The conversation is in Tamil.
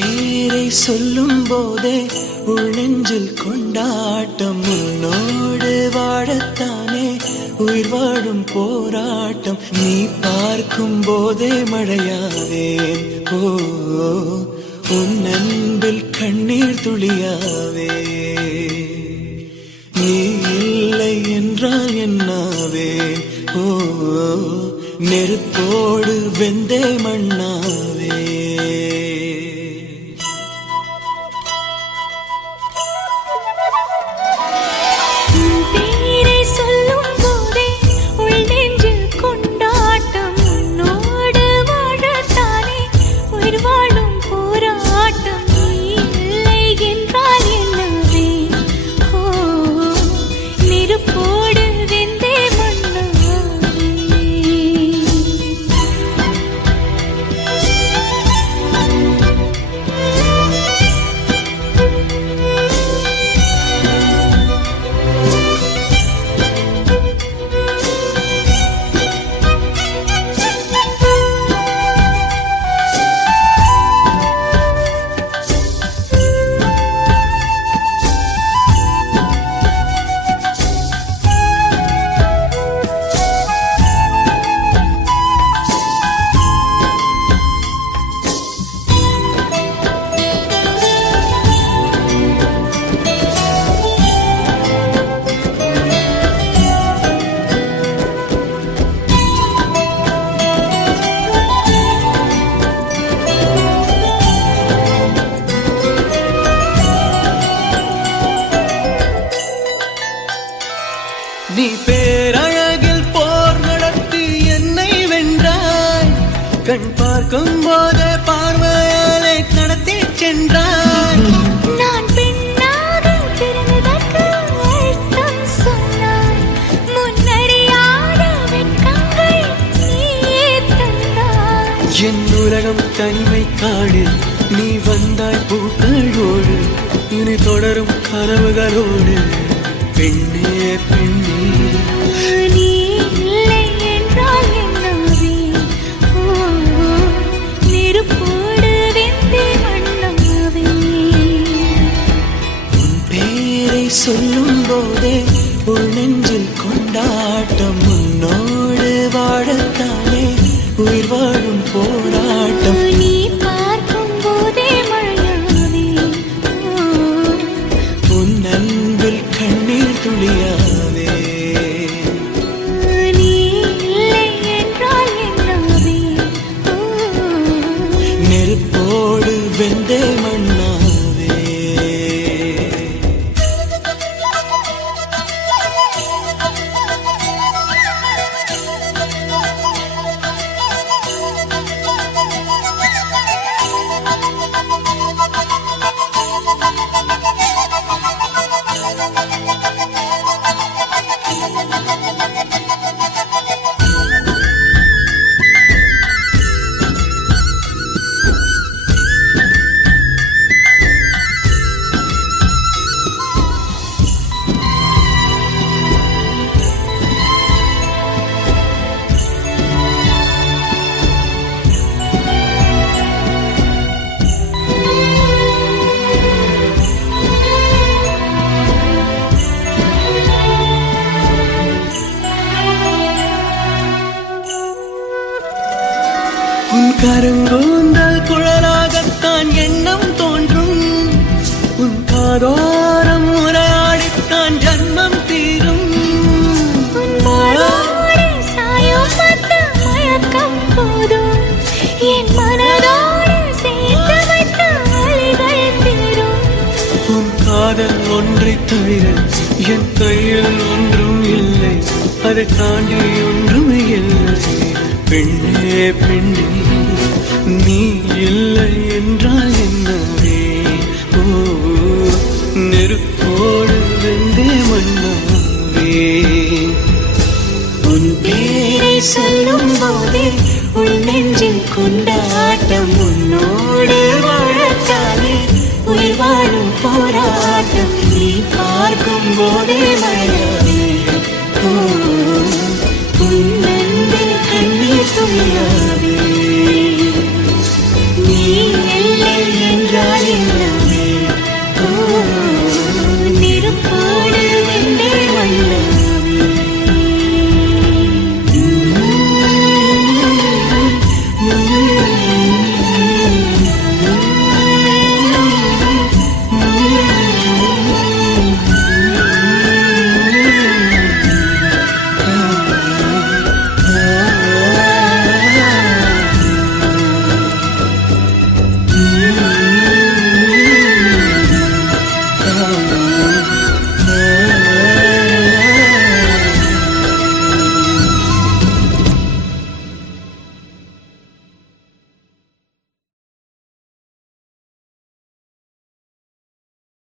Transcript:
பேரை சொல்லும் போதே உள்ளெஞ்சில் கொண்டாட்டம். உன்னோடு வாழத்தானே உயிர் வாழும் போராட்டம். நீ பார்க்கும் போதே மழையாவேன் ஓ உன் அன்பில் கண்ணீர் துளியாவே நீ இல்லை என்றால் என்னாவே? ஓ நெருப்போடு வெந்தே மண்ணாவே. கண் பார்க்கும் போதே பார்வையாலே கடத்தி சென்றாய். நான் என் உலகம் தனிமை காடு நீ வந்தாய் பூக்களோடு இனி தொடரும் கனவுகளோடு பெண்ணே பெண்ணே. நீ சொல்லும் போதே உள் நெஞ்சில் கொண்டாட்டம். உன்னோடு வாழத்தானே உயிர் வாழும் போராட்டம். நீ பார்க்கும் போதே உன் அன்பில் கண்ணீர் துளியாவே நெருப்போடு வெந்தே உன் கருங்கூந்தல் குழலாகத்தான் எண்ணம் தோன்றும். உன் காதோரம் உரையாடித்தான் ஜன்மம் தீரும். என் மனதோடு சேர்த்து வைத்த அலைகள் தீரும். உன் காதல் ஒன்றை தவிர என் கையில் ஒன்றும் இல்லை. அதை தாண்டி ஒன்றும் இல்லை. பெண்ணே பெண்ணே. நீ இல்லை என்றால் என்னவே ஓ நெருப்போடு வெந்தே மண்ணாவே. உன் பேரை சொல்லும் போதே உன் நெஞ்சில் கொண்டாட்டம் உன்னோடு வாழத்தானே. உயிர் வாழும் போராட்டம் நீ பார்க்கும் போதே மழை